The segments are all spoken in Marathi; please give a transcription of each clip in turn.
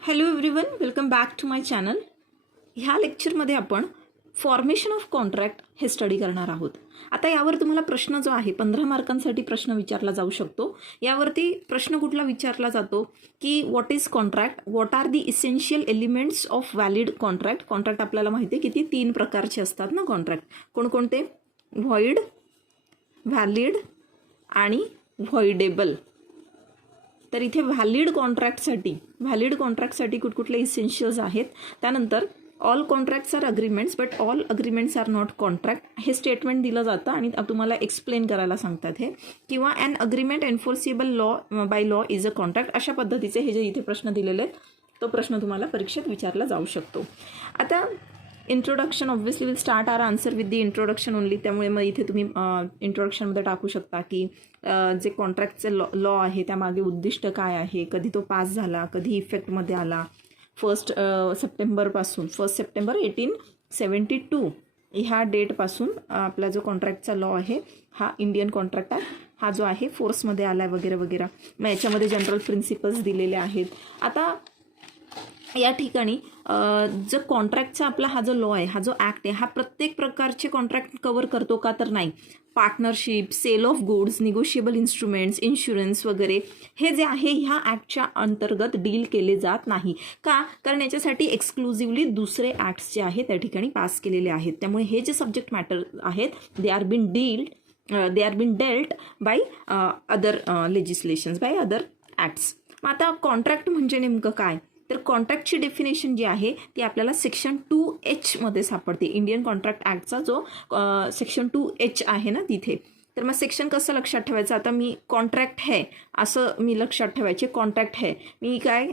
Hello everyone, welcome back to my channel. ह्या लेक्चरमध्ये आपण फॉर्मेशन ऑफ कॉन्ट्रॅक्ट हे स्टडी करणार आहोत. आता यावर तुम्हाला प्रश्न जो आहे 15 मार्कांसाठी प्रश्न विचारला जाऊ शकतो. यावरती प्रश्न कुठला विचारला जातो की what is contract, what are the essential elements of valid contract. Contract आपल्याला माहिती आहे किती 3 प्रकारचे असतात ना कॉन्ट्रॅक्ट. कोणकोणते? व्हॉइड, व्हॅलिड आणि व्हॉइडेबल. तर इथे व्हॅलिड कॉन्ट्रॅक्टसाठी कुठकुठले इसेन्शियल्स आहेत. त्यानंतर all contracts are agreements but all agreements are not contract हे स्टेटमेंट दिलं जातं आणि तुम्हाला एक्सप्लेन करायला सांगतात हे. किंवा an agreement enforceable law by law is a contract. अशा पद्धतीचे हे जे इथे प्रश्न दिलेले आहेत तो प्रश्न तुम्हाला परीक्षेत विचारला जाऊ शकतो. आता introduction obviously will start our answer with the introduction only. त्यामुळे मग इथे तुम्ही इंट्रोडक्शनमध्ये टाकू शकता की जे कॉन्ट्रॅक्टचे लॉ आहे त्यामागे उद्दिष्ट काय आहे, कधी तो पास झाला, कधी इफेक्टमध्ये आला. 1 सप्टेंबर 1872 ह्या डेटपासून आपला जो कॉन्ट्रॅक्टचा लॉ आहे हा इंडियन कॉन्ट्रॅक्ट आहे, हा जो आहे फोर्समध्ये आला आहे वगैरे वगैरे. मग याच्यामध्ये जनरल प्रिन्सिपल्स दिलेले आहेत. आता या ठिकाणी जो कॉन्ट्रॅक्टचा आपला हा जो लॉ आहे, हा जो ॲक्ट आहे, हा प्रत्येक प्रकारचे कॉन्ट्रॅक्ट कव्हर करतो का? तर नाही. Partnership, sale of goods, negotiable instruments, insurance वगैरे हे जे आहे ह्या ॲक्टच्या अंतर्गत डील केले जात नाही. का? कारण याच्यासाठी एक्सक्लुझिव्हली दुसरे ॲक्ट्स जे आहेत त्या ठिकाणी पास केलेले आहेत. त्यामुळे हे जे सब्जेक्ट मॅटर आहेत they are been dealt by other legislations, by other acts. मग आता कॉन्ट्रॅक्ट म्हणजे नेमकं काय? तर कॉन्ट्रॅक्टची डेफिनेशन जी आहे ती आपल्याला सेक्शन 2H मध्ये सापडते. इंडियन कॉन्ट्रॅक्ट ॲक्टचा जो सेक्शन 2H आहे ना तिथे. तर मग सेक्शन कसं लक्षात ठेवायचं? आता मी कॉन्ट्रॅक्ट है असं मी लक्षात ठेवायचे. कॉन्ट्रॅक्ट है मी काय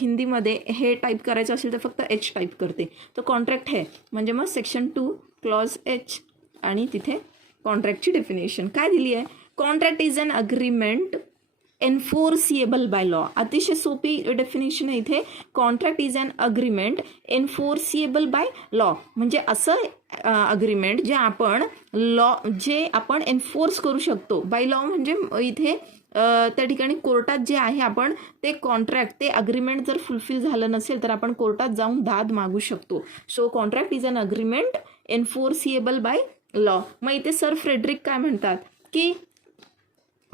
हिंदीमध्ये हे टाईप करायचं असेल तर फक्त H टाईप करते. तर कॉन्ट्रॅक्ट है म्हणजे मग सेक्शन 2 क्लॉज H आणि तिथे कॉन्ट्रॅक्टची डेफिनेशन काय दिली आहे? Contract is an agreement enforceable by law. अतिशय सोपी डेफिनेशन आहे इथे. Contract is an agreement enforceable by law म्हणजे असं अग्रीमेंट जे आपण एन्फोर्स करू शकतो. बाय लॉ म्हणजे इथे त्या ठिकाणी कोर्टात जे आहे आपण ते कॉन्ट्रॅक्ट, ते अग्रीमेंट जर फुलफिल झालं नसेल तर आपण कोर्टात जाऊन दाद मागू शकतो. So contract is an agreement enforceable by law. मग इथे सर फ्रेडरिक काय म्हणतात की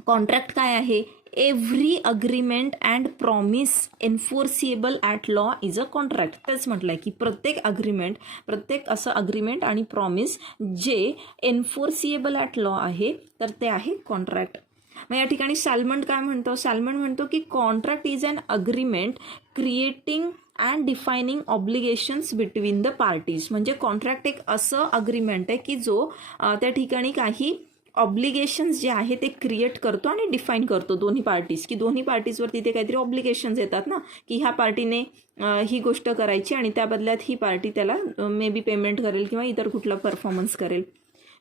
कॉन्ट्रॅक्ट काय आहे? Every agreement and promise enforceable at law is a contract. तेच म्हटलं आहे की प्रत्येक असं अग्रीमेंट आणि प्रॉमिस जे एन्फोर्सिएबल ॲट लॉ आहे तर ते आहे कॉन्ट्रॅक्ट. मग या ठिकाणी सॅल्मंड काय म्हणतो? सॅल्मंड म्हणतो की contract is an agreement creating and defining obligations between the parties. म्हणजे कॉन्ट्रॅक्ट एक असं अग्रीमेंट आहे की जो त्या ठिकाणी काही ऑब्लिगेशन्स जे आहे ते क्रिएट करतो आणि डिफाईन करतो दोन्ही पार्टीज, की दोन्ही पार्टीजवर तिथे काहीतरी ऑब्लिगेशन्स येतात ना, की ह्या पार्टीने ही गोष्ट करायची आणि त्या बदल्यात ही पार्टी त्याला मे बी पेमेंट करेल किंवा इतर कुठला परफॉर्मन्स करेल.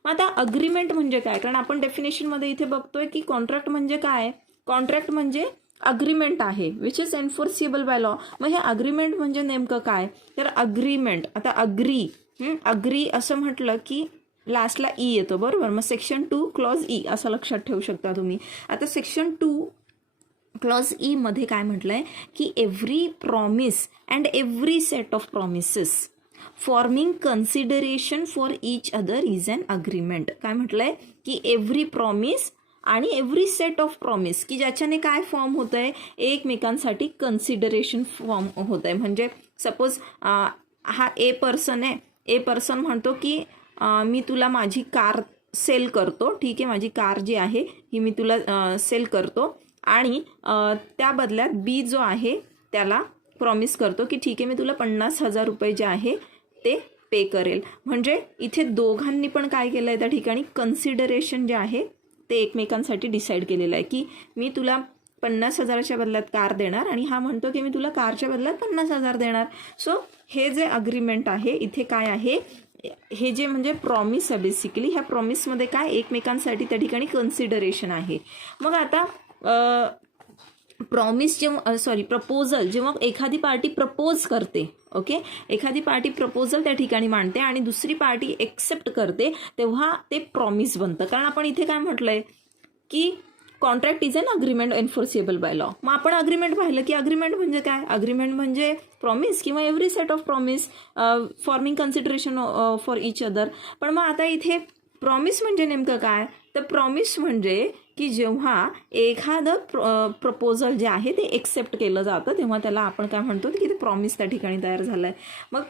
मग आता अग्रीमेंट म्हणजे काय? कारण आपण डेफिनेशनमध्ये इथे बघतोय की कॉन्ट्रॅक्ट म्हणजे काय? कॉन्ट्रॅक्ट म्हणजे अग्रीमेंट आहे which is enforceable by law. मग हे अग्रीमेंट म्हणजे नेमकं काय? तर अग्रीमेंट, आता अग्री असं म्हटलं की लास्टला ई येतो, बरोबर. मग सेक्शन 2 क्लॉज ई असं लक्षात ठेवू शकता तुम्ही. आता सेक्शन 2 क्लॉज ई मध्ये काय म्हटलंय की every promise and every set of promises forming consideration for each other is an agreement. काय म्हटलंय की एव्हरी प्रॉमिस आणि एव्हरी सेट ऑफ प्रॉमिस की ज्याच्याने काय फॉर्म होत आहे? एकमेकांसाठी कन्सिडरेशन फॉर्म होत आहे. म्हणजे सपोज हा ए पर्सन आहे. ए पर्सन म्हणतो की मी तुला माझी कार सेल करतो, ठीक आहे, माझी कार जी आहे ही मी तुला सेल करतो आणि त्या बदल्यात बी जो आहे त्याला प्रॉमिस करतो की ठीक आहे मी तुला 50,000 रुपये जे आहे ते पे करेल. म्हणजे इथे दोघांनी पण काय केलं आहे? त्या ठिकाणी कन्सिडरेशन जे आहे ते एकमेकांसाठी डिसाईड केलेलं आहे की मी तुला 50,000च्या बदल्यात कार देणार आणि हा म्हणतो की मी तुला कारच्या बदल्यात 50,000 देणार. सो हे जे अग्रीमेंट आहे इथे काय आहे? हे जे म्हणजे प्रॉमिस आहे बेसिकली. ह्या प्रॉमिसमध्ये काय एकमेकांसाठी त्या ठिकाणी कन्सिडरेशन आहे. मग आता प्रपोजल जेव्हा एखादी पार्टी प्रपोज करते, ओके, एखादी पार्टी प्रपोजल त्या ठिकाणी मांडते आणि दुसरी पार्टी एक्सेप्ट करते तेव्हा ते प्रॉमिस बनतं. कारण आपण इथे काय म्हटलंय की contract is an agreement enforceable by law. मग आपण अग्रीमेंट पाहिलं की अग्रीमेंट म्हणजे काय, अग्रीमेंट म्हणजे प्रॉमिस किंवा every set of promise forming consideration for each other. पण मग आता इथे प्रॉमिस म्हणजे नेमकं काय, तर प्रॉमिस म्हणजे की जेव्हा एखादं प्रपोजल जे आहे ते एक्सेप्ट केलं जातं तेव्हा त्याला आपण काय म्हणतो की ते प्रॉमिस त्या ठिकाणी तयार झालं आहे. मग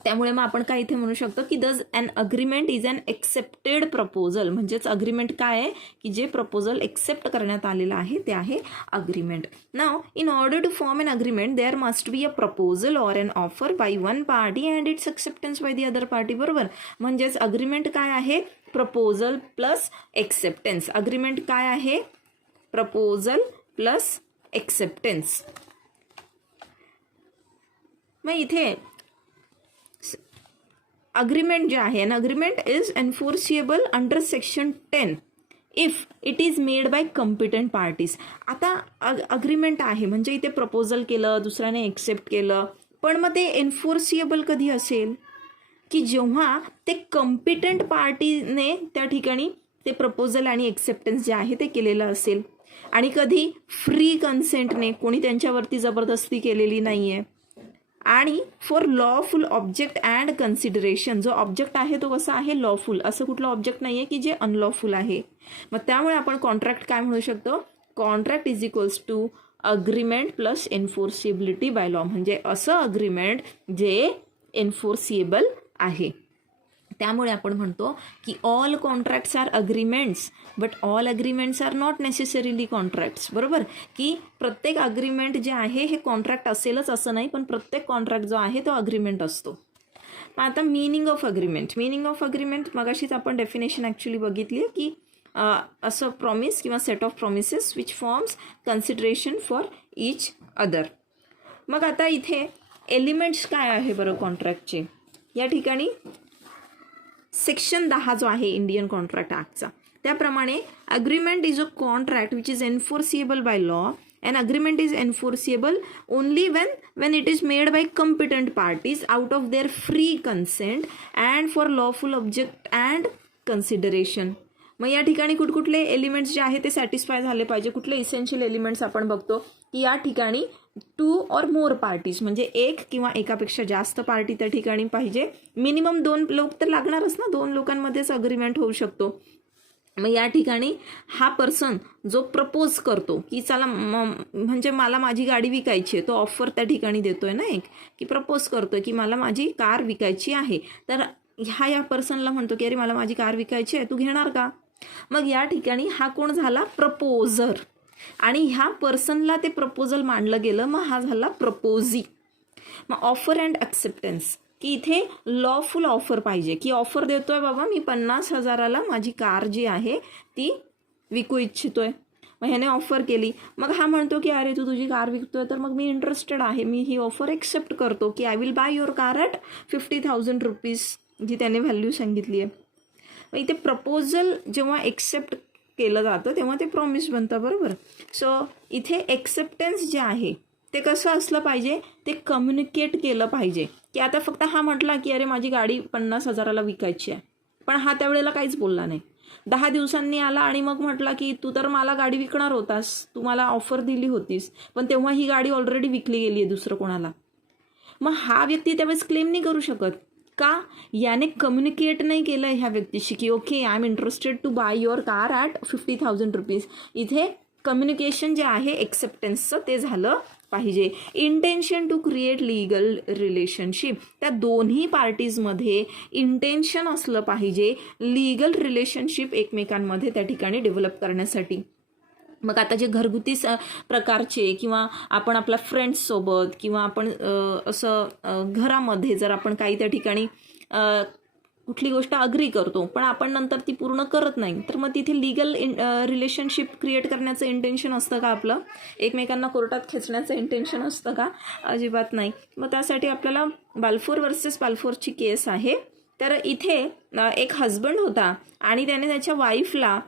त्यामुळे मग आपण काय इथे म्हणू शकतो की thus an agreement is an accepted proposal. म्हणजेच अग्रीमेंट काय आहे की जे प्रपोजल एक्सेप्ट करण्यात आलेलं आहे ते आहे agreement. Now in order to form an agreement there must be a proposal or an offer by one party and its acceptance by the other party. बरोबर. म्हणजेच अग्रीमेंट काय आहे, प्रपोजल प्लस एक्सेप्टन्स. अग्रीमेंट काय आहे, प्रपोजल प्लस एक्सेप्टन्स. मग इथे अग्रीमेंट जे आहे, an agreement is enforceable under section 10 if it is made by competent parties. आता अग्रीमेंट आहे म्हणजे इथे प्रपोजल केलं, दुसऱ्याने एक्सेप्ट केलं, पण मग ते एन्फोर्सिएबल कधी असेल की जेव्हा ते कॉम्पिटंट पार्टीने त्या ठिकाणी ते प्रपोजल आणि एक्सेप्टन्स जे आहे ते केलेलं असेल. आणि कधी फ्री कन्सेंटने, कोणी त्यांच्यावरती जबरदस्ती केलेली नाही आहे. आणि for lawful object and consideration. जो ऑब्जेक्ट आहे तो कसा आहे, लॉफुल. असं कुठलं ऑब्जेक्ट नाही आहे की जे अनलॉफुल आहे. मग त्यामुळे आपण कॉन्ट्रॅक्ट काय म्हणू शकतो, contract is equals to agreement plus enforceability by law. म्हणजे असं अग्रीमेंट जे एन्फोर्सिएबल आहे. त्यामुळे आपण म्हणतो की all contracts are agreements but all agreements are not necessarily contracts. बरोबर. की प्रत्येक अग्रीमेंट जे आहे हे कॉन्ट्रॅक्ट असेलच असं नाही, पण प्रत्येक कॉन्ट्रॅक्ट जो आहे तो अग्रीमेंट असतो. मग आता meaning of agreement. Meaning of agreement मगाशीच आपण डेफिनेशन ॲक्च्युली बघितली आहे की असं प्रॉमिस किंवा set of promises which forms consideration for each other. मग आता इथे एलिमेंट्स काय आहे बरं कॉन्ट्रॅक्टचे. या ठिकाणी सेक्शन 10 जो आहे इंडियन कॉन्ट्रॅक्ट ॲक्टचा त्याप्रमाणे agreement is a contract which is enforceable by law. An agreement is enforceable only when it is made by competent parties out of their free consent and for lawful object and consideration. मग या ठिकाणी कुठकुठले एलिमेंट्स जे आहे ते सॅटिस्फाय झाले पाहिजे. कुठले इसेन्शियल एलिमेंट्स आपण बघतो की या ठिकाणी 2 or more पार्टीज म्हणजे एक किंवा एकापेक्षा जास्त पार्टी त्या ठिकाणी पाहिजे. मिनिमम 2 लोक तर लागणारच ना, 2 लोकांमध्येच अग्रीमेंट होऊ शकतो. मग या ठिकाणी हा पर्सन जो प्रपोज करतो की चला म्हणजे मला माझी गाडी विकायची आहे, तो ऑफर त्या ठिकाणी देतोय ना एक, की प्रपोज करतोय की मला माझी कार विकायची आहे. तर या पर्सनला म्हणतो की अरे मला माझी कार विकायची आहे, तू घेणार का. मग या ठिकाणी हा कोण झाला, प्रपोजर. आणि ह्या पर्सनला ते प्रपोजल मांडलं गेलं, मग हा झाला प्रपोजी. मग ऑफर अँड ॲक्सेप्टन्स की इथे लॉफुल ऑफर पाहिजे की ऑफर देतोय बाबा मी 50,000ला माझी कार जी आहे ती विकू इच्छितोय. मग ह्याने ऑफर केली. मग हा म्हणतो की अरे तू तुझी कार विकतोय तर मग मी इंटरेस्टेड आहे, मी ही ऑफर एक्सेप्ट करतो की I will buy your car at 50,000 rupees जी त्याने व्हॅल्यू सांगितली आहे. मग इथे प्रपोजल जेव्हा एक्सेप्ट केलं जातं तेव्हा ते प्रॉमिस बनतं. बरोबर. सो इथे एक्सेप्टन्स जे आहे ते कसं असलं पाहिजे, ते कम्युनिकेट केलं पाहिजे. की आता फक्त हा म्हटला की अरे माझी गाडी 50,000ला विकायची आहे, पण हा त्यावेळेला काहीच बोलला नाही. 10 दिवसांनी आला आणि मग म्हटला की तू तर मला गाडी विकणार होतास, तू मला ऑफर दिली होतीस, पण तेव्हा ही गाडी ऑलरेडी विकली गेली आहे दुसरं कोणाला. मग हा व्यक्ती त्यावेळेस क्लेम नाही करू शकत का, याने कम्युनिकेट नाही केलं ह्या व्यक्तीशी की okay I am interested to buy your car at 50,000 rupees. इथे कम्युनिकेशन जे आहे एक्सेप्टन्सचं ते झालं पाहिजे. Intention to create legal relationship. त्या दोन्ही पार्टीजमध्ये इंटेन्शन असलं पाहिजे लिगल रिलेशनशिप एकमेकांमध्ये त्या ठिकाणी डेव्हलप करण्यासाठी. मग आता जे घरगुती प्रकारचे किंवा आपण आपल्या फ्रेंड्ससोबत किंवा आपण असं घरामध्ये जर आपण काही त्या ठिकाणी कुठली गोष्ट अग्री करतो पण आपण नंतर ती पूर्ण करत नाही, तर मग तिथे लिगल रिलेशनशिप क्रिएट करण्याचं इंटेन्शन असतं का आपलं, एकमेकांना कोर्टात खेचण्याचं इंटेन्शन असतं का, अजिबात नाही. मग त्यासाठी आपल्याला बाल्फोर वर्सेस बाल्फोरची केस आहे. तर इथे एक हजबंड होता आणि त्याने त्याच्या वाईफला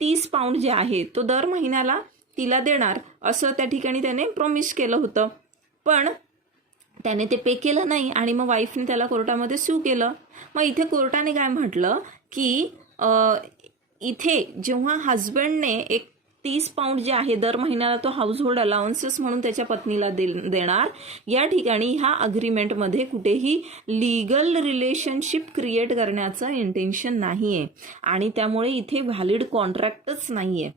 30 पाऊंड जे आहे तो दर महिन्याला तिला देणार असं त्या ठिकाणी त्याने प्रॉमिस केलं होतं, पण त्याने ते पे केलं नाही आणि मग वाईफने त्याला कोर्टामध्ये सू केलं. मग इथे कोर्टाने काय म्हटलं की इथे जेव्हा हजबंडने एक 30 पाऊंड जे आहे दर महिन्याला तो हाऊसहोल्ड अलाउन्सेस म्हणून त्याच्या पत्नीला देणार, या ठिकाणी ह्या अग्रीमेंटमध्ये कुठेही लीगल रिलेशनशिप क्रिएट करण्याचं इंटेन्शन नाही आहे आणि त्यामुळे इथे व्हॅलिड कॉन्ट्रॅक्टच नाही आहे.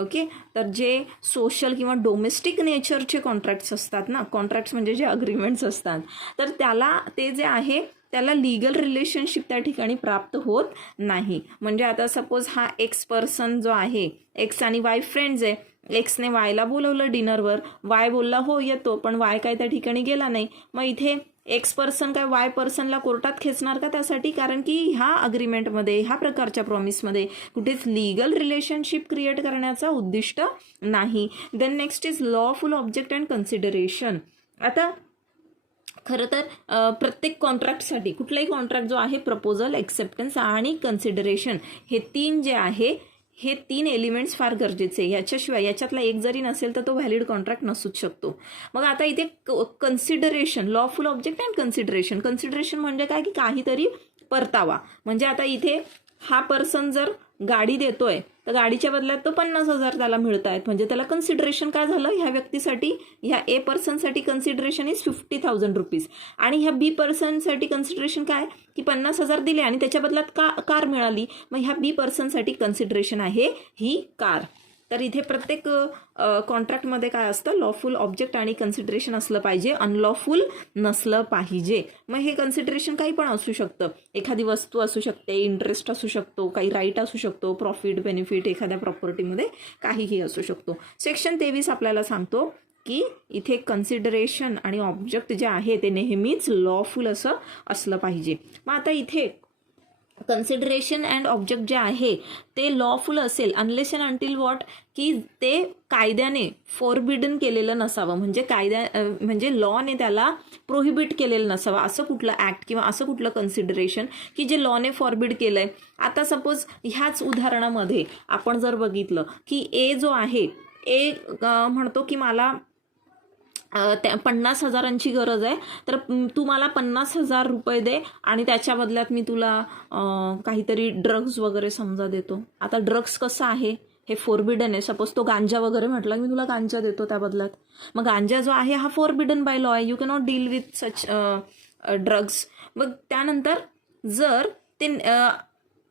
ओके, तर जे सोशल किंवा डोमेस्टिक नेचरचे कॉन्ट्रॅक्ट्स असतात ना, कॉन्ट्रॅक्ट्स म्हणजे जे अग्रीमेंट्स असतात, तर त्याला ते जे आहे त्याला लीगल रिलेशनशिप त्या ठिकाणी प्राप्त होत नाही. म्हणजे आता सपोज हा एक्स पर्सन जो आहे, एक्स आणि वाय फ्रेंड्स आहे, एक्सने वायला बोलवलं डिनरवर, वाय बोलला हो येतो, पण वाय काय त्या ठिकाणी गेला नाही. मग इथे एक्स पर्सन काय वाय पर्सनला कोर्टात खेचणार का त्यासाठी? कारण की ह्या अग्रीमेंटमध्ये, ह्या प्रकारच्या प्रॉमिसमध्ये कुठेच लीगल रिलेशनशिप क्रिएट करण्याचा उद्दिष्ट नाही. Then next is lawful object and consideration. आता खरं तर प्रत्येक कॉन्ट्रॅक्टसाठी, कुठलाही कॉन्ट्रॅक्ट जो आहे, प्रपोजल, एक्सेप्टन्स आणि कन्सिडरेशन, हे 3 जे आहे, हे 3 एलिमेंट्स फार गरजेचे. याच्याशिवाय याच्यातला एक जरी नसेल तर तो व्हॅलिड कॉन्ट्रॅक्ट नसूच शकतो. मग आता इथे consideration, lawful object and consideration. Consideration म्हणजे काय की काहीतरी परतावा. म्हणजे आता इथे हा पर्सन जर गाडी देतोय तर गाडीच्या बदल्यात तो 50,000 त्याला मिळत आहेत, म्हणजे त्याला कन्सिडरेशन काय झालं, ह्या व्यक्तीसाठी, ह्या ए पर्सनसाठी कन्सिडरेशन इज 50,000 रुपीज आणि ह्या बी पर्सनसाठी कन्सिडरेशन काय की 50,000 दिले आणि त्याच्या बदल्यात कार मिळाली. मग ह्या बी पर्सनसाठी कन्सिडरेशन आहे ही कार. तर इथे प्रत्येक कॉन्ट्रॅक्टमध्ये काय असतं, लॉफुल ऑब्जेक्ट आणि कन्सिडरेशन असलं पाहिजे, अनलॉफुल नसलं पाहिजे. मग हे कन्सिडरेशन काही पण असू शकतं, एखादी वस्तू असू शकते, इंटरेस्ट असू शकतो, काही राईट असू शकतो, प्रॉफिट, बेनिफिट, एखाद्या प्रॉपर्टीमध्ये काहीही असू शकतो. सेक्शन 23 आपल्याला सांगतो की इथे कन्सिडरेशन आणि ऑब्जेक्ट जे आहे ते नेहमीच लॉफुल असं असलं पाहिजे. मग आता इथे कन्सिडरेशन अँड ऑब्जेक्ट जे आहे ते लॉफुल असेल अनलेस अँड अंटिल वॉट, की ते कायद्याने फॉरबिडन केलेलं नसावं, म्हणजे म्हणजे लॉने त्याला प्रोहिबिट केलेलं नसावं, असं कुठलं ॲक्ट किंवा असं कुठलं कन्सिडरेशन की जे लॉने फॉरबिड केलं आहे. आता सपोज ह्याच उदाहरणामध्ये आपण जर बघितलं की ए जो आहे, ए म्हणतो की मला 50,000ची गरज आहे, तर तू मला 50,000 रुपये दे आणि त्याच्या बदल्यात मी तुला काहीतरी ड्रग्ज वगैरे समजा देतो. आता ड्रग्स कसं आहे, हे फॉरबिडन आहे. सपोज तो गांजा वगैरे म्हटला, मी तुला गांजा देतो त्या बदल्यात. मग गांजा जो आहे हा फॉरबिडन बाय लॉ आहे, you cannot deal with such drugs. मग त्यानंतर जर ते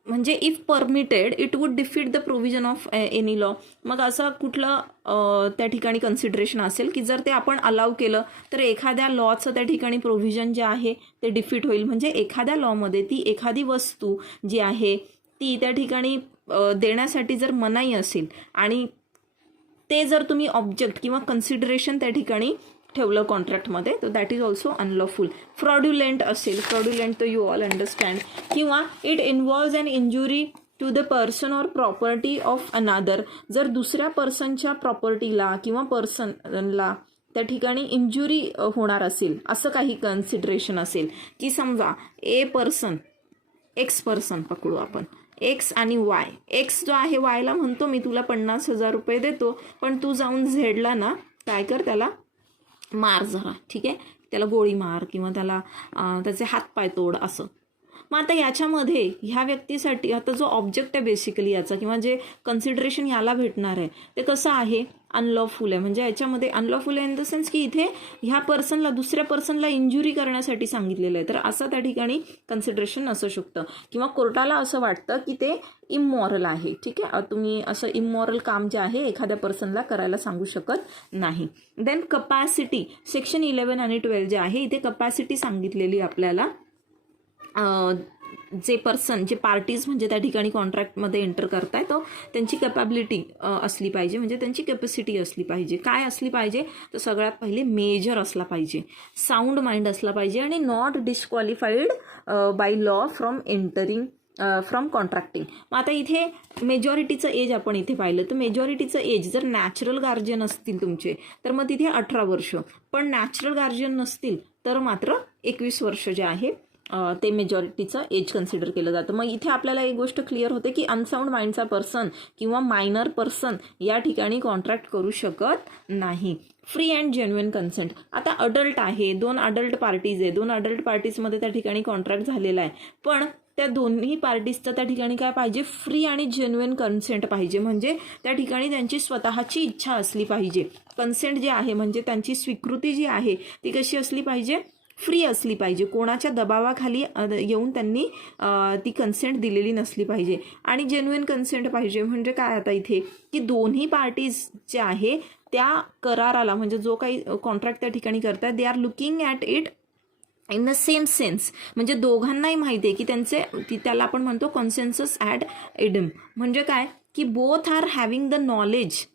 म्हणजे if permitted it would defeat the provision of any law. मग असं कुठलं त्या ठिकाणी कन्सिडरेशन असेल की जर ते आपण अलाव केलं तर एखाद्या लॉचं त्या ठिकाणी प्रोव्हिजन जे आहे ते डिफीट होईल. म्हणजे एखाद्या लॉमध्ये ती एखादी वस्तू जी आहे ती त्या ठिकाणी देण्यासाठी जर मनाई असेल आणि ते जर तुम्ही ऑब्जेक्ट किंवा कन्सिडरेशन त्या ठिकाणी ठेवलं कॉन्ट्रॅक्टमध्ये, तर that is also unlawful. Fraudulent असेल, फ्रॉड्युलेंट तर यू ऑल अंडरस्टँड, किंवा it involves an injury to the person or property of another. जर दुसऱ्या पर्सनच्या प्रॉपर्टीला किंवा पर्सनला त्या ठिकाणी इंजुरी होणार असेल, असं काही कन्सिडरेशन असेल की समजा ए पर्सन, एक्स पर्सन पकडू आपण, एक्स आणि वाय. एक्स जो आहे वायला म्हणतो मी तुला 50,000 रुपये देतो, पण तू जाऊन झेडला ना काय कर, त्याला मार जरा, ठीक आहे, त्याला गोळी मार किंवा त्याला त्याचे हातपाय तोड असं. मग आता याच्यामध्ये ह्या व्यक्तीसाठी आता जो ऑब्जेक्ट आहे बेसिकली याचा किंवा जे कन्सिडरेशन याला भेटणार आहे ते कसं आहे, अनलॉफुल आहे. म्हणजे याच्यामध्ये अनलॉफुल आहे इन द सेन्स की इथे ह्या पर्सनला, दुसऱ्या पर्सनला इंजुरी करण्यासाठी सांगितलेलं आहे, तर असं त्या ठिकाणी कन्सिडरेशन असू शकतं. किंवा कोर्टाला असं वाटतं की ते इमॉरल आहे, ठीक आहे, तुम्ही असं इमॉरल काम जे आहे एखाद्या पर्सनला करायला सांगू शकत नाही. देन कपॅसिटी, सेक्शन 11 आणि 12 जे आहे इथे कपॅसिटी सांगितलेली आपल्याला. जे पर्सन, जे पार्टीज म्हणजे त्या ठिकाणी कॉन्ट्रॅक्टमध्ये एंटर करताय तो त्यांची कॅपॅबिलिटी असली पाहिजे, म्हणजे त्यांची कॅपॅसिटी असली पाहिजे. काय असली पाहिजे, तर सगळ्यात पहिले मेजर असला पाहिजे, साऊंड माइंड असला पाहिजे आणि not disqualified by law from entering from contracting. मग आता इथे मेजॉरिटीचं एज आपण इथे पाहिलं तर मेजॉरिटीचं एज जर नॅचरल गार्जियन असतील तुमचे तर मग तिथे 18 वर्ष, पण नॅचरल गार्जियन नसतील तर मात्र 21 वर्ष जे आहे ते मेजॉरिटीचं एज कन्सिडर केलं जातं. मग इथे आपल्याला एक गोष्ट क्लिअर होते की अनसाऊंड माइंडचा पर्सन किंवा मायनर पर्सन या ठिकाणी कॉन्ट्रॅक्ट करू शकत नाही. Free and genuine consent. आता अडल्ट आहे, 2 अडल्ट पार्टीज आहे, 2 अडल्ट पार्टीजमध्ये त्या ठिकाणी कॉन्ट्रॅक्ट झालेला आहे, पण त्या दोन्ही पार्टीजचा त्या ठिकाणी काय पाहिजे, फ्री आणि जेन्युइन कन्सेंट पाहिजे. म्हणजे त्या ठिकाणी त्यांची स्वतःची इच्छा असली पाहिजे. कन्सेंट जे आहे म्हणजे त्यांची स्वीकृती जी आहे ती कशी असली पाहिजे, फ्री असली पाहिजे. कोणाच्या दबावाखाली येऊन त्यांनी ती कन्सेंट दिलेली नसली पाहिजे. आणि जेन्युइन कन्सेंट पाहिजे म्हणजे काय आता इथे की दोन्ही पार्टीज जे आहे त्या कराराला म्हणजे जो काही कॉन्ट्रॅक्ट त्या ठिकाणी करतात they are looking at it in the same sense. म्हणजे दोघांनाही माहिती आहे की त्याला आपण म्हणतो कॉन्सेन्सस ॲट इडम. म्हणजे काय की both are having the knowledge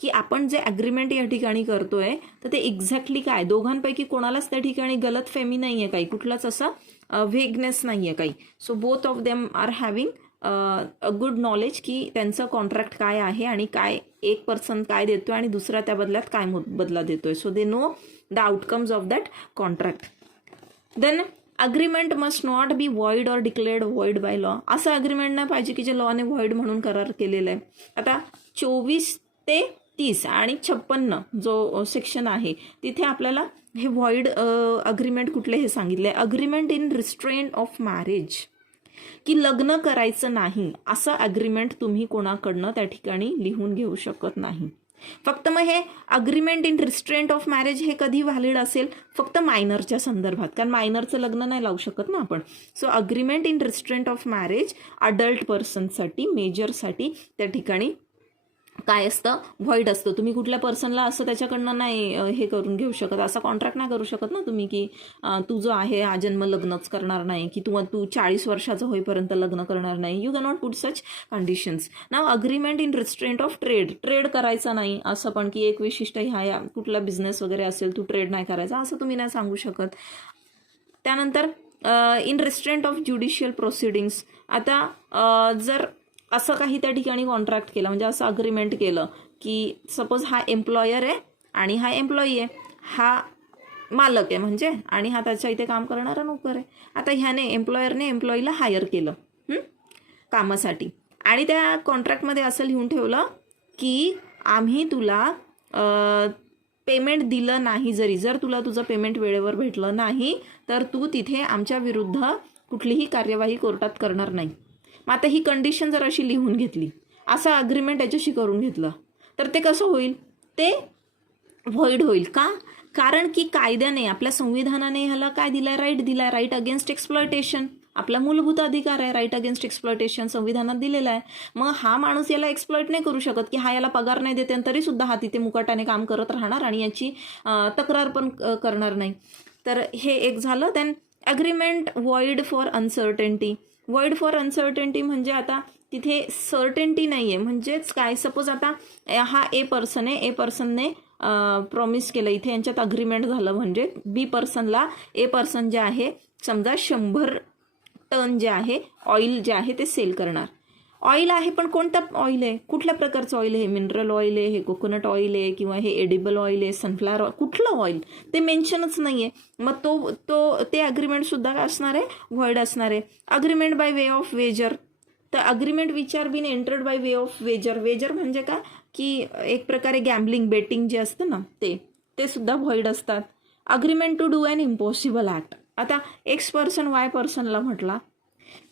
की आपण जे ॲग्रीमेंट या ठिकाणी करतोय तर ते एक्झॅक्टली काय, दोघांपैकी कोणालाच त्या ठिकाणी गलतफहमी नाही आहे काही, कुठलाच असा व्हेगनेस नाही आहे काही. So both of them are having a good knowledge की त्यांचं कॉन्ट्रॅक्ट काय आहे आणि काय एक पर्सन काय देतोय आणि दुसरा त्या बदल्यात काय बदला देतोय. So they know the outcomes of that contract. Then agreement must not be void or declared void by law. असं अग्रीमेंट नाही पाहिजे की जे लॉने व्हॉइड म्हणून करार केलेला आहे. आता 24 ते 30 आणि 56 जो सेक्शन आहे तिथे आपल्याला हे व्हॉइड अग्रीमेंट कुठले हे सांगितले. Agreement in restraint of marriage की लग्न करायचं नाही असं अग्रीमेंट तुम्ही कोणाकडनं त्या ठिकाणी लिहून घेऊ शकत नाही. फक्त मग हे agreement in restraint of marriage हे कधी व्हॅलिड असेल, फक्त मायनरच्या संदर्भात, कारण मायनरचं लग्न नाही लावू शकत ना आपण. So agreement in restraint of marriage adult पर्सनसाठी, मेजरसाठी त्या ठिकाणी काय असतं, व्हॉइड असतं. तुम्ही कुठल्या पर्सनला असं त्याच्याकडनं नाही हे करून घेऊ शकत, असा कॉन्ट्रॅक्ट नाही करू शकत ना तुम्ही की तू जो आहे हा जन्म लग्नच करणार नाही की तू 40 वर्षाचं होईपर्यंत लग्न करणार नाही. You cannot put such conditions. Now agreement in restraint of trade करायचा नाही असं पण की एक विशिष्ट ह्या कुठला बिझनेस वगैरे असेल तू ट्रेड नाही करायचा असं तुम्ही नाही सांगू शकत. त्यानंतर in restraint of judicial proceedings. आता जर असं काही त्या ठिकाणी कॉन्ट्रॅक्ट केलं म्हणजे असं अग्रीमेंट केलं की सपोज हा एम्प्लॉयर आहे आणि हा एम्प्लॉई आहे, हा मालक आहे म्हणजे आणि हा त्याच्या इथे काम करणारा नोकर आहे. आता ह्याने एम्प्लॉयरने एम्प्लॉईला हायर केलं कामासाठी आणि त्या कॉन्ट्रॅक्टमध्ये असं लिहून ठेवलं की आम्ही तुला पेमेंट दिलं नाही, जर तुला तुझं पेमेंट वेळेवर भेटलं नाही तर तू तिथे आमच्या विरुद्ध कुठलीही कार्यवाही कोर्टात करणार नाही. मग आता ही कंडिशन जर अशी लिहून घेतली, असं अग्रीमेंट याच्याशी करून घेतलं तर ते कसं होईल, ते व्हॉइड होईल. का? कारण की कायद्याने आपल्या संविधानाने ह्याला काय दिलाय, राईट दिलाय, राईट अगेन्स्ट एक्सप्लॉयटेशन. आपला मूलभूत अधिकार आहे राईट अगेन्स्ट एक्सप्लॉयटेशन संविधानात दिलेला आहे. मग हा माणूस याला एक्सप्लॉइट नाही करू शकत की हा याला पगार नाही देते तरी सुद्धा हा तिथे मुकाटाने काम करत राहणार आणि याची तक्रार पण करणार नाही. तर हे एक झालं. Then agreement void for uncertainty. Void for uncertainty म्हणजे आता तिथे सर्टेनिटी नाही आहे. म्हणजेच काय, सपोज आता हा ए पर्सन आहे, ए पर्सनने प्रॉमिस केलं, इथे यांच्यात अग्रीमेंट झालं म्हणजे बी पर्सनला ए पर्सन जे आहे समजा 100 टन जे आहे ऑइल जे आहे ते सेल करणार. ऑइल आहे पण कोणतं ऑइल आहे, कुठल्या प्रकारचं ऑइल आहे, मिनरल ऑइल आहे, हे कोकोनट ऑइल आहे किंवा हे एडिबल ऑइल आहे, सनफ्लावर ऑइल, कुठलं ऑइल ते मेन्शनच नाही आहे. मग ते अग्रीमेंटसुद्धा काय असणार आहे, व्हॉइड असणार आहे. Agreement by way of wager. तर agreement which are been entered by way of wager. Wager म्हणजे काय की एक प्रकारे गॅम्बलिंग, बेटिंग जे असतं ना ते सुद्धा व्हॉइड असतात. Agreement to do an impossible act. आता एक्स पर्सन वाय पर्सनला म्हटला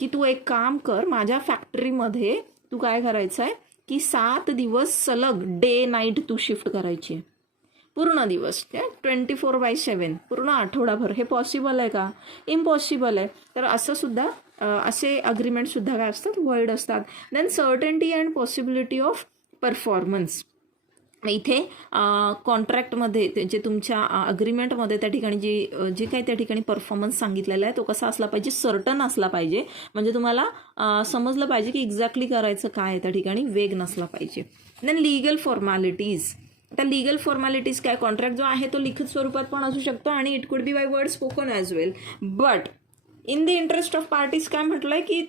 की तू एक काम कर, माझ्या फॅक्टरीमध्ये तू काय करायचं आहे की 7 दिवस सलग डे नाईट तू शिफ्ट करायची आहे, पूर्ण दिवस 24/7 पूर्ण आठवडाभर. हे पॉसिबल आहे का? इम्पॉसिबल आहे. तर असं सुद्धा असे अग्रीमेंटसुद्धा काय असतात, व्हॉइड असतात. Then certainty and possibility of performance. इथे कॉन्ट्रॅक्टमध्ये जे तुमच्या अग्रीमेंटमध्ये त्या ठिकाणी जे काही त्या ठिकाणी परफॉर्मन्स सांगितलेला आहे तो कसा असला पाहिजे, सर्टन असला पाहिजे. म्हणजे तुम्हाला समजलं पाहिजे की एक्झॅक्टली करायचं काय आहे, त्या ठिकाणी वेग नसला पाहिजे. Then legal formalities. आता लिगल फॉर्मॅलिटीज काय, कॉन्ट्रॅक्ट जो आहे तो लिखित स्वरूपात पण असू शकतो आणि it could be by word spoken as well. But in the interest of parties काय म्हटलंय की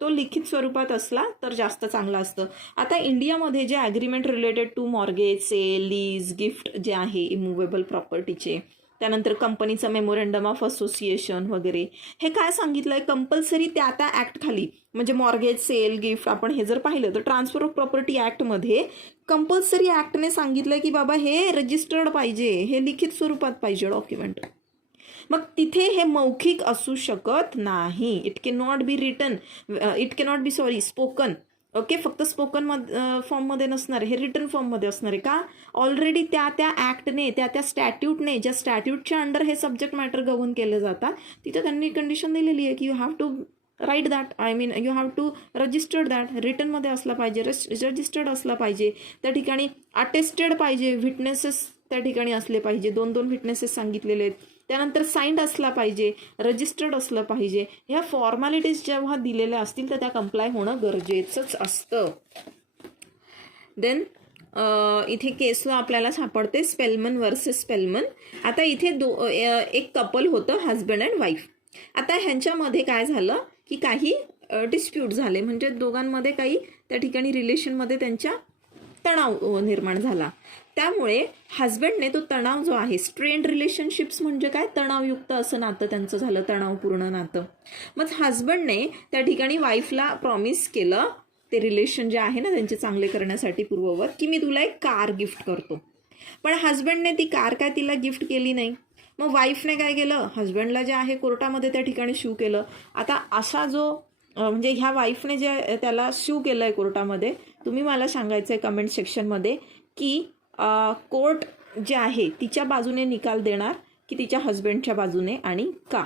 तो लिखित स्वरूपात असला तर जास्त चांगलं असतं. आता इंडियामध्ये जे agreement related to mortgage, sale, lease, gift जे आहे इमुवेबल प्रॉपर्टीचे, त्यानंतर कंपनीचं मेमोरंडम ऑफ असोसिएशन वगैरे, हे काय सांगितलंय कंपल्सरी त्या ॲक्ट खाली. म्हणजे मॉर्गेज, सेल, गिफ्ट आपण हे जर पाहिलं तर ट्रान्सफर ऑफ प्रॉपर्टी ॲक्टमध्ये कंपल्सरी ॲक्टने सांगितलंय की बाबा हे रजिस्टर्ड पाहिजे, हे लिखित स्वरूपात पाहिजे डॉक्युमेंट. मग तिथे हे मौखिक असू शकत नाही. It can not be written, it cannot be spoken. Okay, फक्त स्पोकन फॉर्ममध्ये नसणार आहे, हे रिटन फॉर्ममध्ये असणार आहे. का? ऑलरेडी त्या ॲक्टने, त्या स्टॅट्यूटने, ज्या स्टॅट्यूटच्या अंडर हे सब्जेक्ट मॅटर गव्हर्न केले जातात, तिथे त्यांनी कंडिशन दिलेली आहे की you have to write that, I mean you have to registered that. रिटनमध्ये असला पाहिजे, रजिस्टर्ड असला पाहिजे, त्या ठिकाणी अटेस्टेड पाहिजे, विटनेसेस त्या ठिकाणी असले पाहिजे, 2 विटनेसेस सांगितलेले आहेत. त्यानंतर साईन्ड असला पाहिजे, रजिस्टर्ड असलं पाहिजे. ह्या फॉर्मॅलिटीज जेव्हा दिलेल्या असतील तर त्या कंप्लाय होणं गरजेचंच असतं. देन इथे केसला आपल्याला सापडते स्पेलमन वर्सेस स्पेलमन. आता इथे एक कपल होतं, हजबंड अँड वाईफ. आता ह्यांच्यामध्ये काय झालं की काही डिस्प्यूट झाले, म्हणजे दोघांमध्ये काही त्या ठिकाणी रिलेशनमध्ये त्यांच्या तणाव निर्माण झाला. त्यामुळे हजबंडने तो तणाव जो आहे, स्ट्रेन्ड रिलेशनशिप्स म्हणजे काय, तणावयुक्त असं नातं त्यांचं झालं, तणावपूर्ण नातं. मग हजबंडने त्या ठिकाणी वाईफला प्रॉमिस केलं, ते रिलेशन जे आहे ना त्यांचे चांगले करण्यासाठी पूर्ववत, की मी तुला एक कार गिफ्ट करतो. पण हजबंडने ती कार काय तिला गिफ्ट केली नाही. मग वाईफने काय केलं, हजबंडला जे आहे कोर्टामध्ये त्या ठिकाणी शू केलं. आता असा जो म्हणजे ह्या वाईफने जे त्याला शू केलं आहे कोर्टामध्ये, तुम्ही मला सांगायचं आहे कमेंट सेक्शनमध्ये की कोर्ट जे आहे तिच्या बाजूने निकाल देणार की तिच्या हजबंडच्या बाजूने आणि का.